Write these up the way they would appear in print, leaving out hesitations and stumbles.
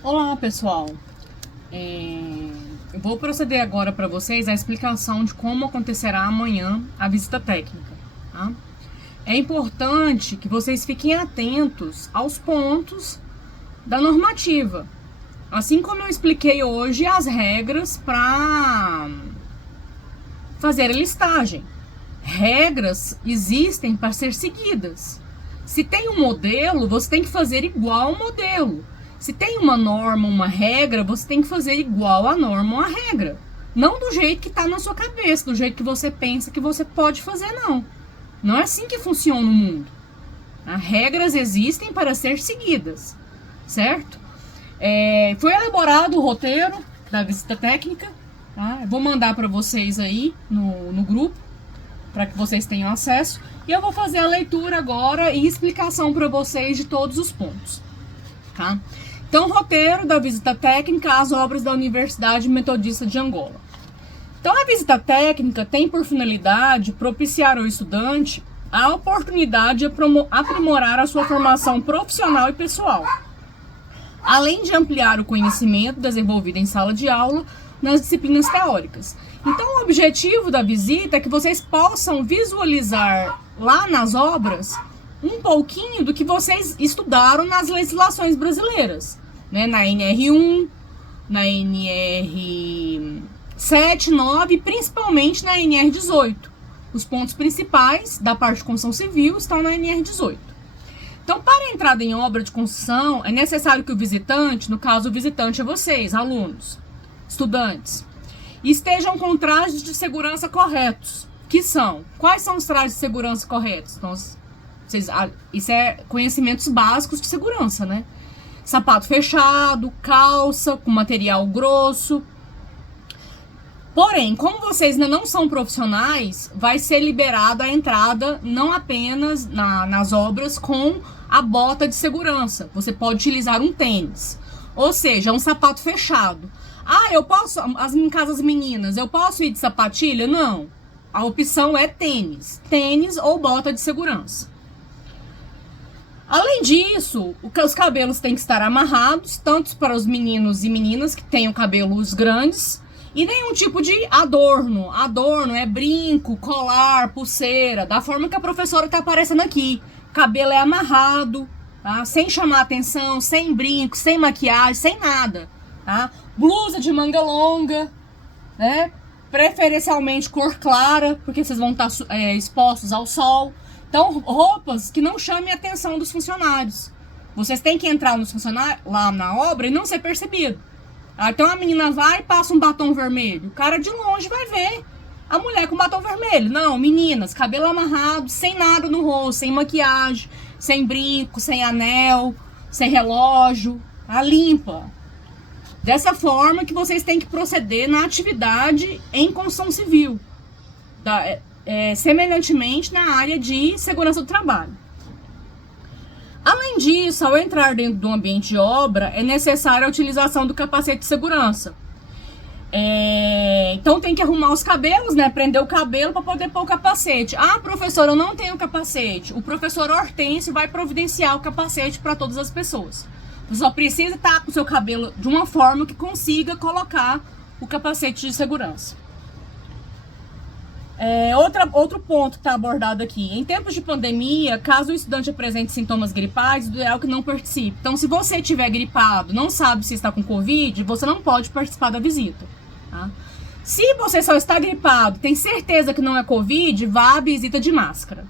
Olá, pessoal. Eu vou proceder agora para vocês a explicação de como acontecerá amanhã a visita técnica. Tá? É importante que vocês fiquem atentos aos pontos da normativa, assim como eu expliquei hoje as regras para fazer a listagem. Regras existem para ser seguidas. Se tem um modelo, você tem que fazer igual ao modelo. Se tem uma norma, uma regra, você tem que fazer igual a norma ou a regra. Não do jeito que está na sua cabeça, do jeito que você pensa que você pode fazer, não. Não é assim que funciona o mundo. As regras existem para ser seguidas, certo? Foi elaborado o roteiro da visita técnica, tá? Eu vou mandar para vocês aí no grupo, para que vocês tenham acesso. E eu vou fazer a leitura agora e explicação para vocês de todos os pontos, tá? Então, roteiro da visita técnica às obras da Universidade Metodista de Angola. Então, a visita técnica tem por finalidade propiciar ao estudante a oportunidade de aprimorar a sua formação profissional e pessoal, além de ampliar o conhecimento desenvolvido em sala de aula nas disciplinas teóricas. Então, o objetivo da visita é que vocês possam visualizar lá nas obras um pouquinho do que vocês estudaram nas legislações brasileiras, né? Na NR1, na NR7, 9 e principalmente na NR18. Os pontos principais da parte de construção civil estão na NR18. Então, para a entrada em obra de construção, é necessário que o visitante, no caso o visitante é vocês, alunos, estudantes, estejam com trajes de segurança corretos. Que são? Quais são os trajes de segurança corretos? Então, isso é conhecimentos básicos de segurança, né? Sapato fechado, calça com material grosso. Porém, como vocês ainda não são profissionais, vai ser liberada a entrada não apenas nas obras com a bota de segurança. Você pode utilizar um tênis, ou seja, um sapato fechado. Eu posso, em casa das meninas, eu posso ir de sapatilha? Não. A opção é tênis ou bota de segurança. Além disso, os cabelos têm que estar amarrados, tanto para os meninos e meninas que tenham cabelos grandes, e nenhum tipo de adorno. Adorno é brinco, colar, pulseira, da forma que a professora está aparecendo aqui. O cabelo é amarrado, tá? Sem chamar atenção, sem brinco, sem maquiagem, sem nada. Tá? Blusa de manga longa, né? Preferencialmente cor clara, porque vocês vão estar expostos ao sol. Então, roupas que não chamem a atenção dos funcionários. Vocês têm que entrar nos funcionários lá na obra e não ser percebido. Então a menina vai e passa um batom vermelho. O cara de longe vai ver a mulher com batom vermelho. Não, meninas, cabelo amarrado, sem nada no rosto, sem maquiagem, sem brinco, sem anel, sem relógio, tá? Limpa. Dessa forma que vocês têm que proceder na atividade em construção civil. Semelhantemente na área de segurança do trabalho. Além disso, ao entrar dentro do ambiente de obra, é necessária a utilização do capacete de segurança. Então tem que arrumar os cabelos, né? Prender o cabelo para poder pôr o capacete. Professor, eu não tenho capacete. O professor Hortêncio vai providenciar o capacete para todas as pessoas. Você só precisa estar com o seu cabelo de uma forma que consiga colocar o capacete de segurança. Outro ponto que está abordado aqui. Em tempos de pandemia, caso o estudante apresente sintomas gripais, o ideal é que não participe. Então, se você estiver gripado, não sabe se está com Covid, você não pode participar da visita. Tá? Se você só está gripado, tem certeza que não é Covid, vá à visita de máscara.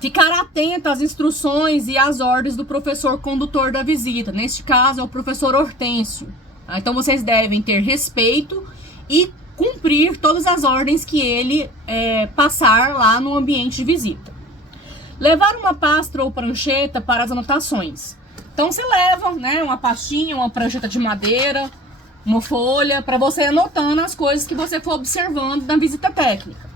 Ficar atento às instruções e às ordens do professor condutor da visita. Neste caso, é o professor Hortêncio. Tá? Então, vocês devem ter respeito e cumprir todas as ordens que ele passar lá no ambiente de visita. Levar uma pasta ou prancheta para as anotações. Então você leva, né, uma pastinha, uma prancheta de madeira, uma folha, para você ir anotando as coisas que você for observando na visita técnica.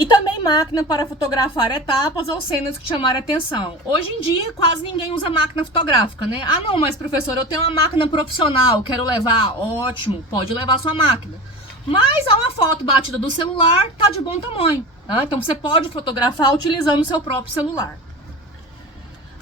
E também máquina para fotografar etapas ou cenas que chamarem atenção. Hoje em dia, quase ninguém usa máquina fotográfica, né? Não, mas professor, eu tenho uma máquina profissional, quero levar. Ótimo, pode levar sua máquina. Mas uma foto batida do celular tá de bom tamanho, tá? Então você pode fotografar utilizando o seu próprio celular.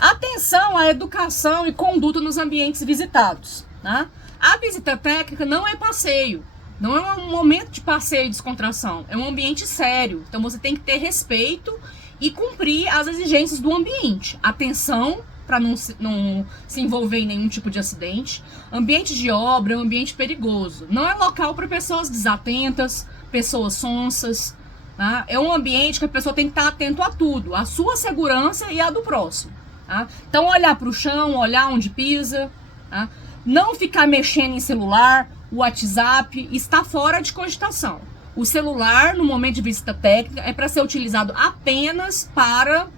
Atenção à educação e conduta nos ambientes visitados, tá? A visita técnica não é passeio, não é um momento de passeio e descontração, é um ambiente sério. Então você tem que ter respeito e cumprir as exigências do ambiente. Atenção para não se envolver em nenhum tipo de acidente. Ambiente de obra é um ambiente perigoso. Não é local para pessoas desatentas, pessoas sonsas. Tá? É um ambiente que a pessoa tem que estar atento a tudo, a sua segurança e a do próximo. Tá? Então olhar para o chão, olhar onde pisa. Tá? Não ficar mexendo em celular, o WhatsApp está fora de cogitação. O celular, no momento de visita técnica, é para ser utilizado apenas para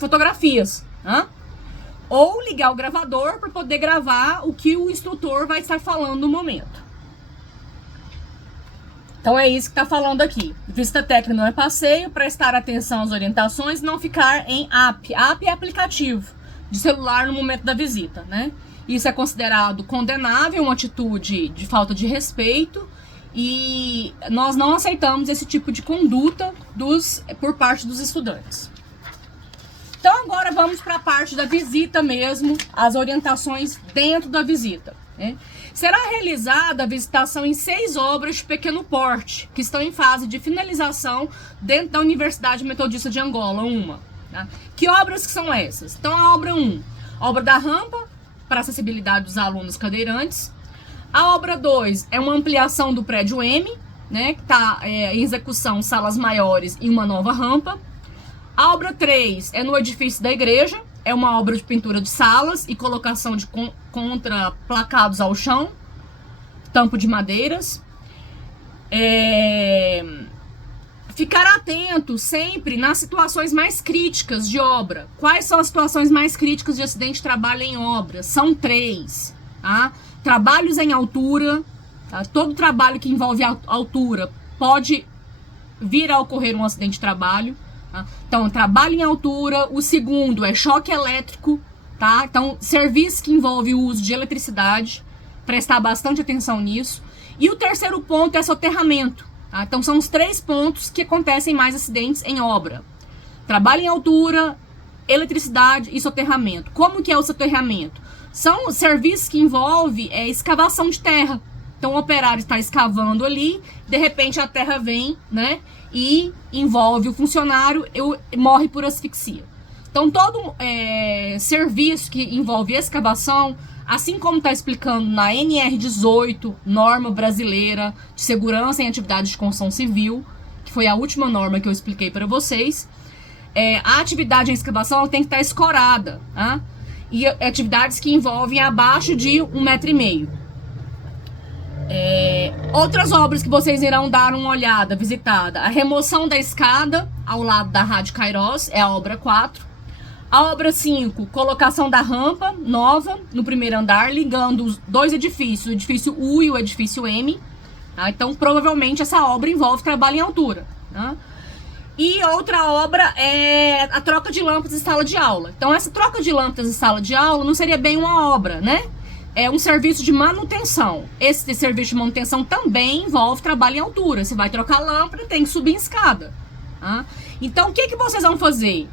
fotografias. Tá? Ou ligar o gravador para poder gravar o que o instrutor vai estar falando no momento. Então é isso que está falando aqui. Visita técnica não é passeio, prestar atenção às orientações, não ficar em app. App é aplicativo de celular no momento da visita, né? Isso é considerado condenável, uma atitude de falta de respeito, e nós não aceitamos esse tipo de conduta por parte dos estudantes. Então agora vamos para a parte da visita mesmo, as orientações dentro da visita, né? Será realizada a visitação em 6 obras de pequeno porte, que estão em fase de finalização dentro da Universidade Metodista de Angola, tá? Que obras que são essas? Então a obra 1, obra da rampa para acessibilidade dos alunos cadeirantes. A obra 2 é uma ampliação do prédio M, né, que está em execução salas maiores e uma nova rampa. A obra 3 é no edifício da igreja, é uma obra de pintura de salas e colocação de contraplacados ao chão, tampo de madeiras. Ficar atento sempre nas situações mais críticas de obra. Quais são as situações mais críticas de acidente de trabalho em obra? São 3. Tá? Trabalhos em altura. Tá? Todo trabalho que envolve altura pode vir a ocorrer um acidente de trabalho. Tá? Então, trabalho em altura. O segundo é choque elétrico. Tá? Então, serviço que envolve o uso de eletricidade. Prestar bastante atenção nisso. E o terceiro ponto é soterramento. Tá? Então são os 3 pontos que acontecem mais acidentes em obra: trabalho em altura, eletricidade e soterramento. Como que é o soterramento? São serviços que envolvem escavação de terra. Então o operário está escavando ali, de repente a terra vem, né, e envolve o funcionário e morre por asfixia. Então todo serviço que envolve escavação, assim como está explicando na NR18, norma brasileira de segurança em atividades de construção civil, que foi a última norma que eu expliquei para vocês, a atividade em escavação ela tem que estar escorada, tá? E atividades que envolvem abaixo de 1,5 m. Outras obras que vocês irão dar uma olhada, visitada: a remoção da escada ao lado da Rádio Cairós, é a obra 4. A obra 5, colocação da rampa nova no primeiro andar, ligando os 2 edifícios, o edifício U e o edifício M. Tá? Então, provavelmente, essa obra envolve trabalho em altura. Tá? E outra obra é a troca de lâmpadas em sala de aula. Então, essa troca de lâmpadas em sala de aula não seria bem uma obra, né? É um serviço de manutenção. Esse serviço de manutenção também envolve trabalho em altura. Você vai trocar lâmpada, tem que subir em escada. Tá? Então, o que vocês vão fazer?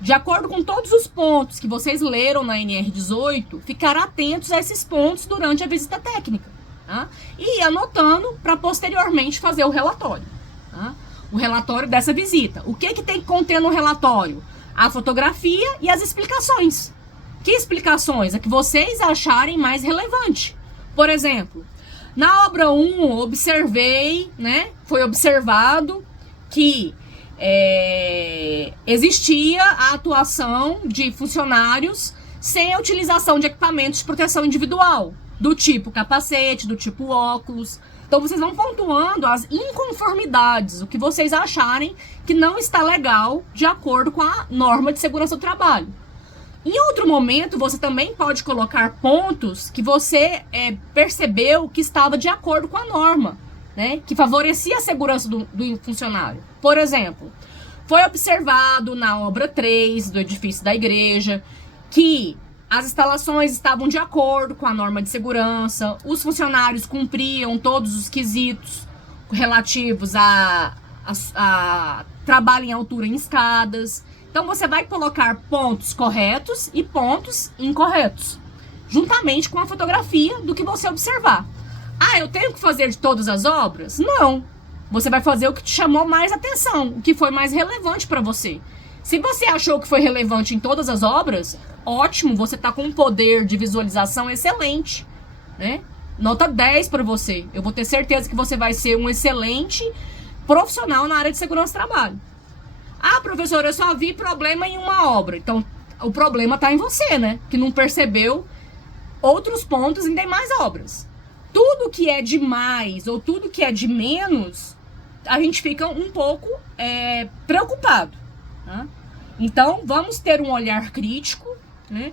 De acordo com todos os pontos que vocês leram na NR18, ficar atentos a esses pontos durante a visita técnica. Tá? E ir anotando para posteriormente fazer o relatório. Tá? O relatório dessa visita. O que tem que conter no relatório? A fotografia e as explicações. Que explicações? A que vocês acharem mais relevante. Por exemplo, na obra 1, observei, né? Foi observado que existia a atuação de funcionários sem a utilização de equipamentos de proteção individual, do tipo capacete, do tipo óculos. Então vocês vão pontuando as inconformidades, o que vocês acharem que não está legal de acordo com a norma de segurança do trabalho. Em outro momento, você também pode colocar pontos que você percebeu que estava de acordo com a norma, né, que favorecia a segurança do funcionário. Por exemplo, foi observado na obra 3 do edifício da igreja que as instalações estavam de acordo com a norma de segurança, os funcionários cumpriam todos os quesitos relativos a trabalho em altura em escadas. Então, Então você vai colocar pontos corretos e pontos incorretos, juntamente com a fotografia do que você observar. Ah, eu tenho que fazer de todas as obras? Não. Você vai fazer o que te chamou mais atenção, o que foi mais relevante para você. Se você achou que foi relevante em todas as obras, ótimo, você está com um poder de visualização excelente, né? Nota 10 para você. Eu vou ter certeza que você vai ser um excelente profissional na área de segurança do trabalho. Ah, professora, eu só vi problema em uma obra. Então, o problema está em você, né? Que não percebeu outros pontos em demais obras. Tudo que é de mais ou tudo que é de menos, a gente fica um pouco preocupado, tá? Então, vamos ter um olhar crítico, né?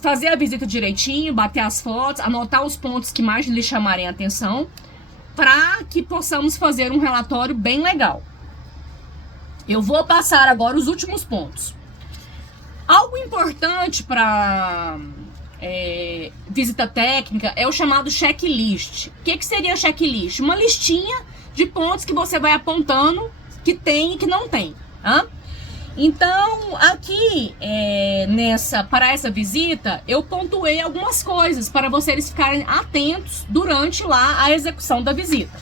Fazer a visita direitinho, bater as fotos, anotar os pontos que mais lhe chamarem a atenção, para que possamos fazer um relatório bem legal. Eu vou passar agora os últimos pontos. Algo importante para visita técnica é o chamado checklist. O que seria checklist? Uma listinha de pontos que você vai apontando que tem e que não tem, tá? Então, aqui, para essa visita, eu pontuei algumas coisas para vocês ficarem atentos durante lá a execução da visita.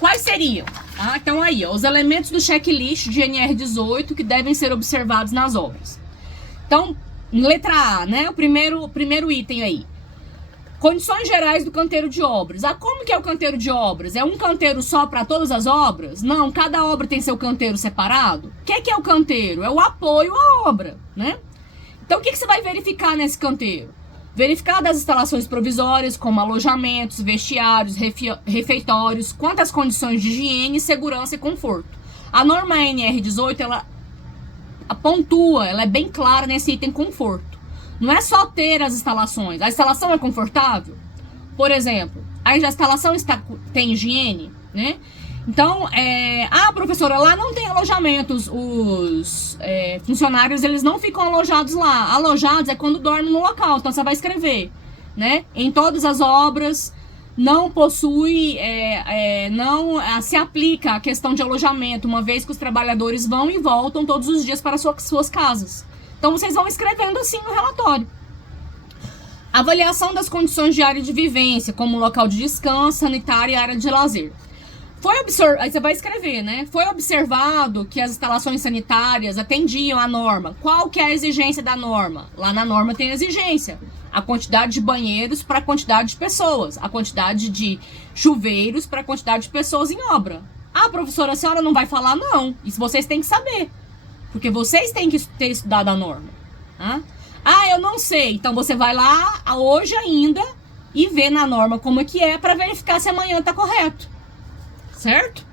Quais seriam? Ah, então aí, ó, os elementos do checklist de NR18 que devem ser observados nas obras. Então, letra A, né? O primeiro item aí. Condições gerais do canteiro de obras. Ah, como que é o canteiro de obras? É um canteiro só para todas as obras? Não, cada obra tem seu canteiro separado. O que é o canteiro? É o apoio à obra, né? Então, o que você vai verificar nesse canteiro? Verificar das instalações provisórias, como alojamentos, vestiários, refeitórios, quanto às condições de higiene, segurança e conforto. A norma NR18, ela pontua, ela é bem clara nesse item conforto. Não é só ter as instalações. A instalação é confortável? Por exemplo, a instalação tem higiene, né? Então, professora, lá não tem alojamentos. Os funcionários, eles não ficam alojados lá. Alojados é quando dormem no local. Então, você vai escrever, né? Em todas as obras, não possui, não se aplica a questão de alojamento, uma vez que os trabalhadores vão e voltam todos os dias para suas casas. Então, vocês vão escrevendo assim no relatório. Avaliação das condições de área de vivência, como local de descanso, sanitário e área de lazer. Aí você vai escrever, né? Foi observado que as instalações sanitárias atendiam à norma. Qual que é a exigência da norma? Lá na norma tem exigência. A quantidade de banheiros para a quantidade de pessoas. A quantidade de chuveiros para a quantidade de pessoas em obra. Ah, professora, a senhora não vai falar? Não. Isso vocês têm que saber. Porque vocês têm que ter estudado a norma. Tá? Ah, eu não sei. Então você vai lá hoje ainda e vê na norma como é que é para verificar se amanhã está correto. Certo?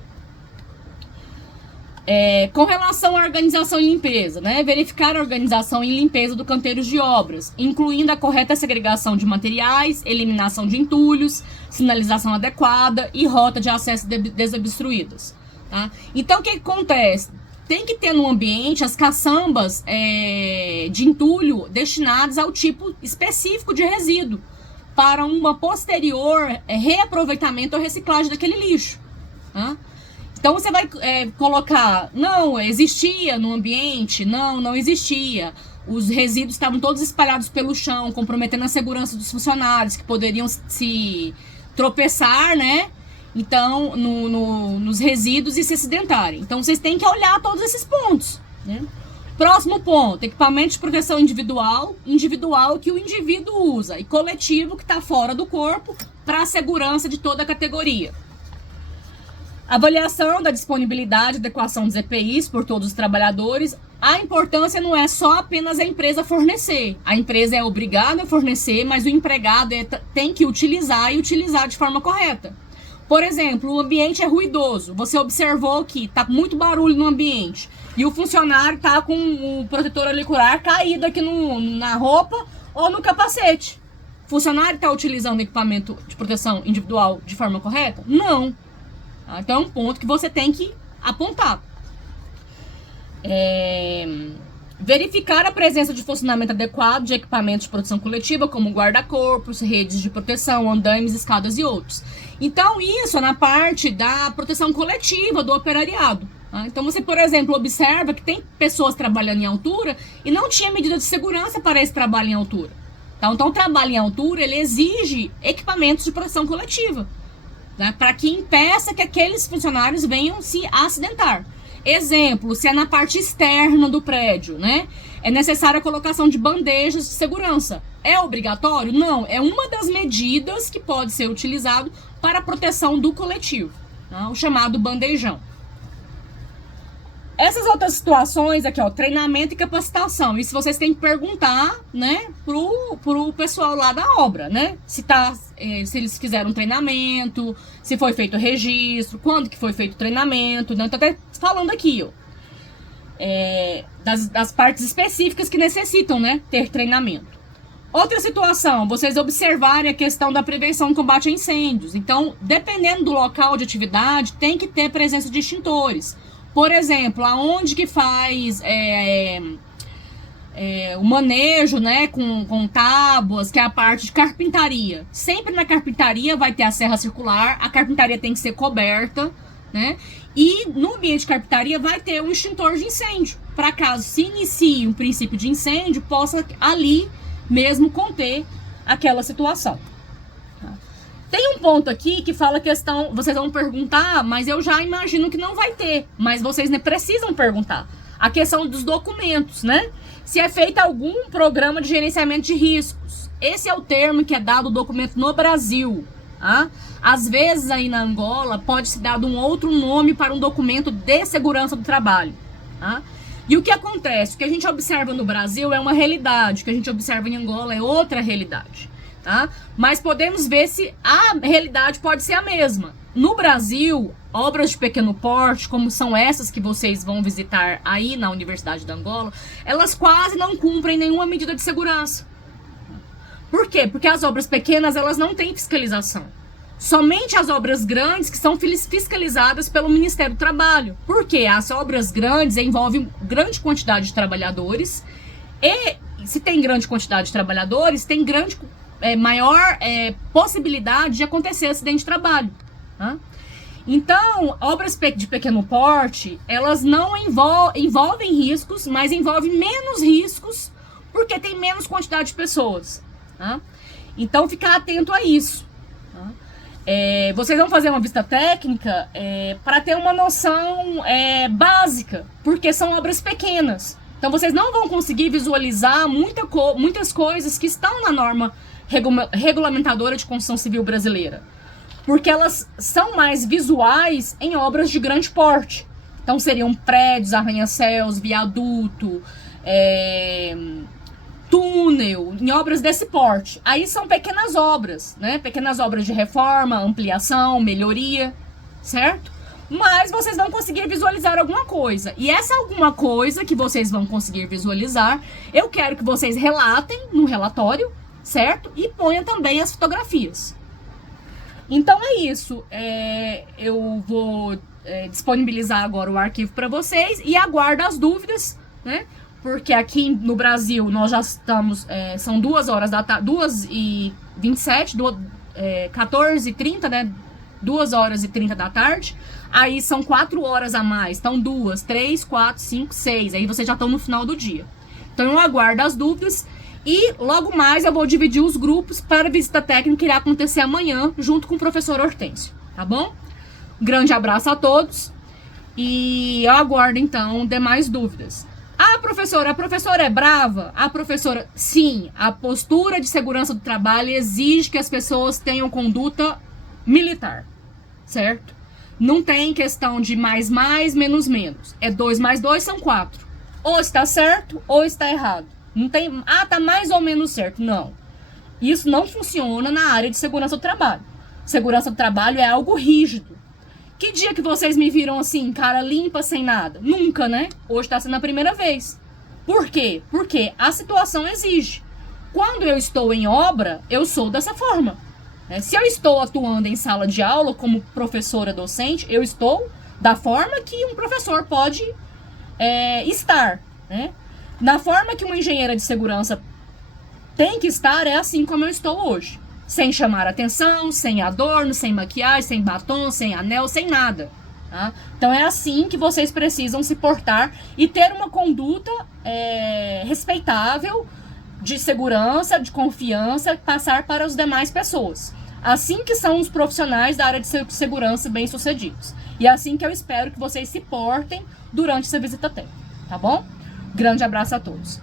Com relação à organização e limpeza, né? Verificar a organização e limpeza do canteiro de obras, incluindo a correta segregação de materiais, eliminação de entulhos, sinalização adequada e rota de acesso desobstruídas. Tá? Então, o que acontece? Tem que ter no ambiente as caçambas de entulho destinadas ao tipo específico de resíduo, para uma posterior reaproveitamento ou reciclagem daquele lixo. Então você vai colocar, não existia no ambiente, não existia. Os resíduos estavam todos espalhados pelo chão, comprometendo a segurança dos funcionários, que poderiam se tropeçar, né? Então, nos resíduos e se acidentarem. Então vocês têm que olhar todos esses pontos, né? Próximo ponto, equipamento de proteção individual que o indivíduo usa, e coletivo que está fora do corpo, para a segurança de toda a categoria. Avaliação da disponibilidade e adequação dos EPIs por todos os trabalhadores. A importância não é só apenas a empresa fornecer. A empresa é obrigada a fornecer, mas o empregado tem que utilizar e utilizar de forma correta. Por exemplo, o ambiente é ruidoso. Você observou que está muito barulho no ambiente e o funcionário está com o protetor auricular caído aqui na roupa ou no capacete. O funcionário está utilizando o equipamento de proteção individual de forma correta? Não. Então é um ponto que você tem que apontar. Verificar a presença de funcionamento adequado de equipamentos de proteção coletiva, como guarda-corpos, redes de proteção, andames, escadas e outros. Então isso é na parte da proteção coletiva do operariado, Tá? Então você, por exemplo, observa que tem pessoas trabalhando em altura e não tinha medida de segurança para esse trabalho em altura. Tá? Então o trabalho em altura, ele exige equipamentos de proteção coletiva, né? Para que impeça que aqueles funcionários venham se acidentar. Exemplo, se é na parte externa do prédio, né? É necessária a colocação de bandejas de segurança. É obrigatório? Não. É uma das medidas que pode ser utilizado para a proteção do coletivo, tá? O chamado bandejão. Essas outras situações aqui, ó, treinamento e capacitação. Isso vocês têm que perguntar, né, pro pessoal lá da obra, né? Se eles fizeram treinamento, se foi feito o registro, quando que foi feito o treinamento, né? Tô até falando aqui, ó, das partes específicas que necessitam, né, ter treinamento. Outra situação, vocês observarem a questão da prevenção e combate a incêndios. Então, dependendo do local de atividade, tem que ter presença de extintores. Por exemplo, aonde que faz o manejo, né, com tábuas, que é a parte de carpintaria. Sempre na carpintaria vai ter a serra circular, a carpintaria tem que ser coberta, né? E no ambiente de carpintaria vai ter um extintor de incêndio, para caso se inicie um princípio de incêndio, possa ali mesmo conter aquela situação. Tem um ponto aqui que fala a questão, vocês vão perguntar, mas eu já imagino que não vai ter, mas vocês precisam perguntar. A questão dos documentos, né? Se é feito algum programa de gerenciamento de riscos. Esse é o termo que é dado o documento no Brasil, tá? Às vezes aí na Angola pode ser dado um outro nome para um documento de segurança do trabalho, tá? E o que acontece? O que a gente observa no Brasil é uma realidade, o que a gente observa em Angola é outra realidade. Tá? Mas podemos ver se a realidade pode ser a mesma. No Brasil, obras de pequeno porte, como são essas que vocês vão visitar aí na Universidade de Angola, elas quase não cumprem nenhuma medida de segurança. Por quê? Porque as obras pequenas, elas não têm fiscalização. Somente as obras grandes que são fiscalizadas pelo Ministério do Trabalho. Por quê? As obras grandes envolvem grande quantidade de trabalhadores e se tem grande quantidade de trabalhadores, tem maior possibilidade de acontecer acidente de trabalho, tá? Então, obras de pequeno porte, elas não envolvem riscos, mas envolvem menos riscos porque tem menos quantidade de pessoas, tá? Então, ficar atento a isso, tá? Vocês vão fazer uma vista técnica para ter uma noção básica, porque são obras pequenas. Então, vocês não vão conseguir visualizar muitas coisas que estão na norma regulamentadora de construção civil brasileira, porque elas são mais visuais em obras de grande porte. Então seriam prédios, arranha-céus, viaduto, túnel, em obras desse porte. Aí são pequenas obras, né? Pequenas obras de reforma, ampliação, melhoria, certo? Mas vocês vão conseguir visualizar alguma coisa. E essa alguma coisa que vocês vão conseguir visualizar, eu quero que vocês relatem no relatório, certo? E ponha também as fotografias. Então é isso. Eu vou disponibilizar agora o arquivo para vocês e aguardo as dúvidas, né? Porque aqui no Brasil nós já estamos, são 2 horas da tarde, 2h27, 14h30, né? 2h30 da tarde. Aí são 4 horas a mais. Então 2, 3, 4, 5, 6. Aí vocês já estão no final do dia. Então eu aguardo as dúvidas. E logo mais eu vou dividir os grupos para a visita técnica que irá acontecer amanhã, junto com o professor Hortêncio, tá bom? Um grande abraço a todos e eu aguardo então demais dúvidas. A professora é brava? A professora, sim, a postura de segurança do trabalho exige que as pessoas tenham conduta militar, certo? Não tem questão de mais, menos. É 2 mais 2 são 4. Ou está certo ou está errado. Não tem, tá mais ou menos certo. Não. Isso não funciona na área de segurança do trabalho. Segurança do trabalho é algo rígido. Que dia que vocês me viram assim, cara limpa, sem nada? Nunca, né? Hoje está sendo a primeira vez. Por quê? Porque a situação exige. Quando eu estou em obra, eu sou dessa forma. Se eu estou atuando em sala de aula como professora docente, eu estou da forma que um professor pode estar, né? Na forma que uma engenheira de segurança tem que estar, é assim como eu estou hoje. Sem chamar atenção, sem adorno, sem maquiagem, sem batom, sem anel, sem nada. Tá? Então é assim que vocês precisam se portar e ter uma conduta respeitável, de segurança, de confiança, passar para as demais pessoas. Assim que são os profissionais da área de segurança bem-sucedidos. E é assim que eu espero que vocês se portem durante essa visita técnica, tá bom? Grande abraço a todos.